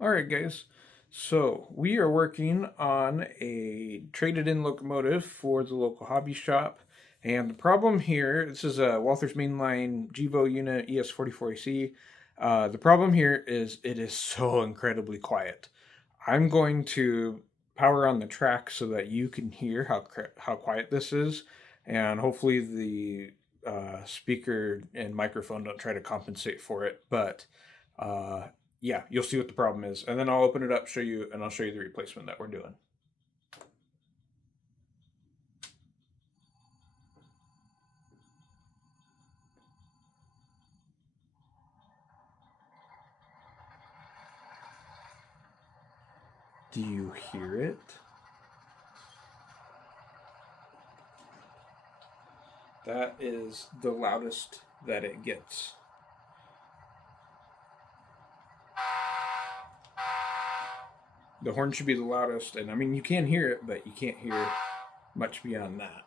All right, guys. So we are working on a traded-in locomotive for the local hobby shop. And the problem here, this is a Walthers Mainline GEVO unit ES44AC. The problem here is it is so incredibly quiet. I'm going to power on the track so that you can hear how quiet this is, and hopefully the speaker and microphone don't try to compensate for it. But uh, yeah, you'll see what the problem is, and then I'll open it up, show you, and I'll show you the replacement that we're doing. Do you hear it? That is the loudest that it gets. The horn should be the loudest, and I mean, you can hear it, but you can't hear much beyond that.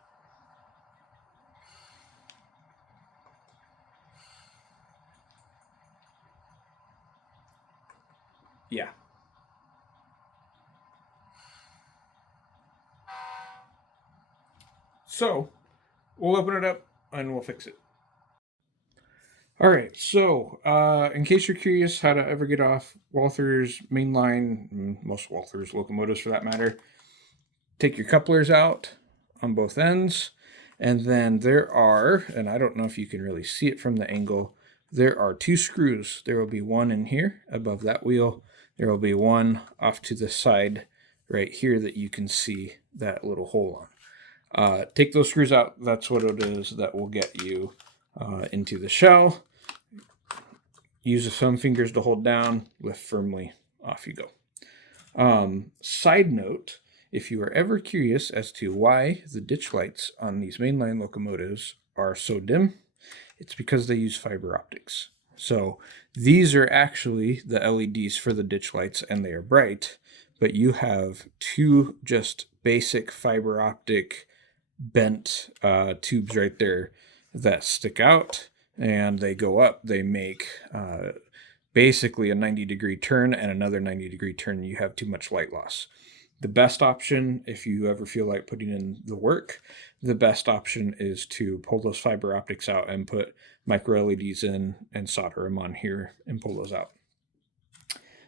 Yeah. So we'll open it up and we'll fix it. All right. So, in case you're curious how to ever get off Walthers Mainline, most Walthers locomotives for that matter, take your couplers out on both ends, and then there are, and I don't know if you can really see it from the angle, there are two screws. There will be one in here above that wheel. There will be one off to the side right here that you can see that little hole on. Take those screws out. That's what it is that will get you into the shell. Use some fingers to hold down, lift firmly, off you go. Side note, if you are ever curious as to why the ditch lights on these mainline locomotives are so dim, it's because they use fiber optics. So these are actually the LEDs for the ditch lights, and they are bright, but you have two just basic fiber optic bent tubes right there that stick out, and they go up. They make basically a 90-degree turn and another 90-degree turn. You have too much light loss. The best option, if you ever feel like putting in the work, the best option is to pull those fiber optics out and put micro LEDs in and solder them on here and pull those out.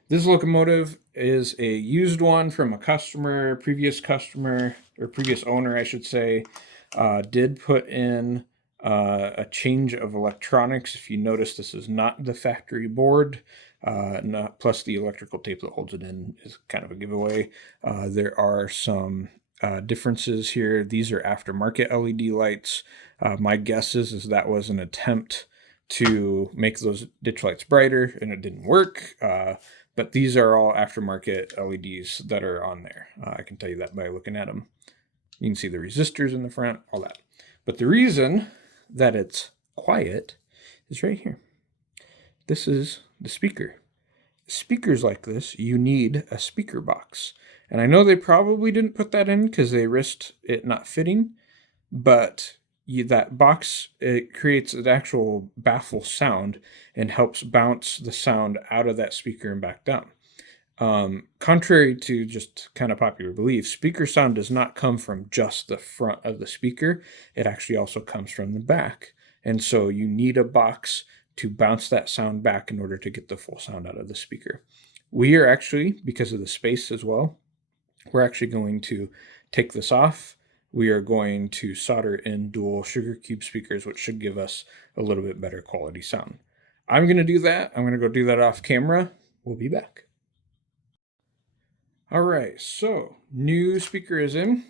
This locomotive is a used one from a previous customer, or previous owner, I should say, did put in a change of electronics. If you notice, this is not the factory board. Plus the electrical tape that holds it in is kind of a giveaway. There are some differences here. These are aftermarket LED lights. My guess is that was an attempt to make those ditch lights brighter, and it didn't work. But these are all aftermarket LEDs that are on there. I can tell you that by looking at them. You can see the resistors in the front, all that. But the reason that it's quiet is right here. This is the speaker. Speakers like this, you need a speaker box. And I know they probably didn't put that in because they risked it not fitting, but that box, it creates an actual baffle sound and helps bounce the sound out of that speaker and back down. Contrary to just kind of popular belief, speaker sound does not come from just the front of the speaker. It actually also comes from the back. And so you need a box to bounce that sound back in order to get the full sound out of the speaker. We are actually, because of the space as well, we're actually going to take this off. We are going to solder in dual sugar cube speakers, which should give us a little bit better quality sound. I'm going to do that. I'm going to go do that off camera. We'll be back. All right, so new speaker is in.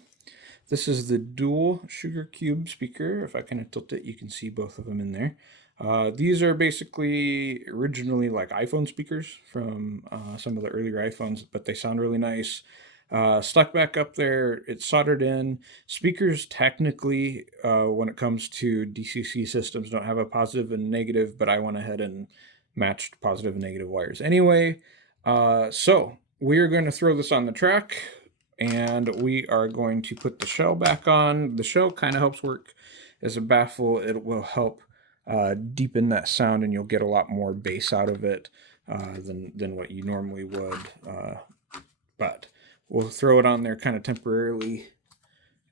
This is the dual sugar cube speaker. If I kind of tilt it, you can see both of them in there. These are basically originally like iPhone speakers from some of the earlier iPhones, but they sound really nice. Stuck back up there, it's soldered in. Speakers technically, when it comes to DCC systems, don't have a positive and negative, but I went ahead and matched positive and negative wires anyway. So we're going to throw this on the track, and we are going to put the shell back on. The shell kind of helps work as a baffle. It will help deepen that sound, and you'll get a lot more bass out of it. than what you normally would. But we'll throw it on there kind of temporarily,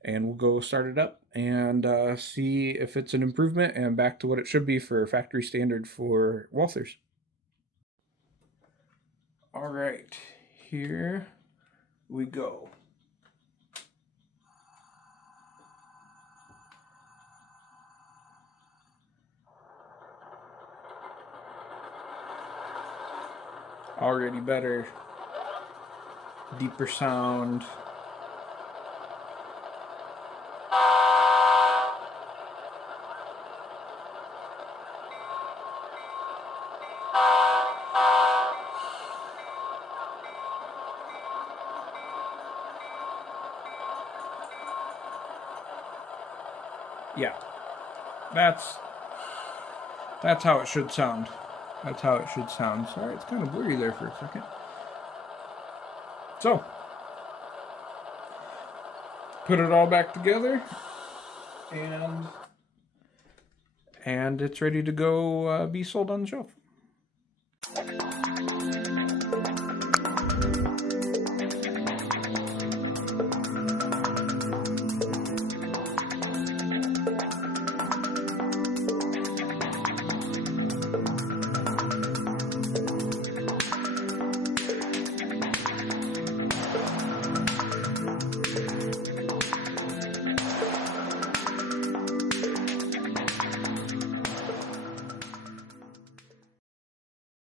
and we'll go start it up and see if it's an improvement and back to what it should be for factory standard for Walthers. All right, here we go. Already better, deeper sound. Yeah, that's how it should sound. That's how it should sound. Sorry, it's kind of blurry there for a second. So, put it all back together, and it's ready to go be sold on the shelf.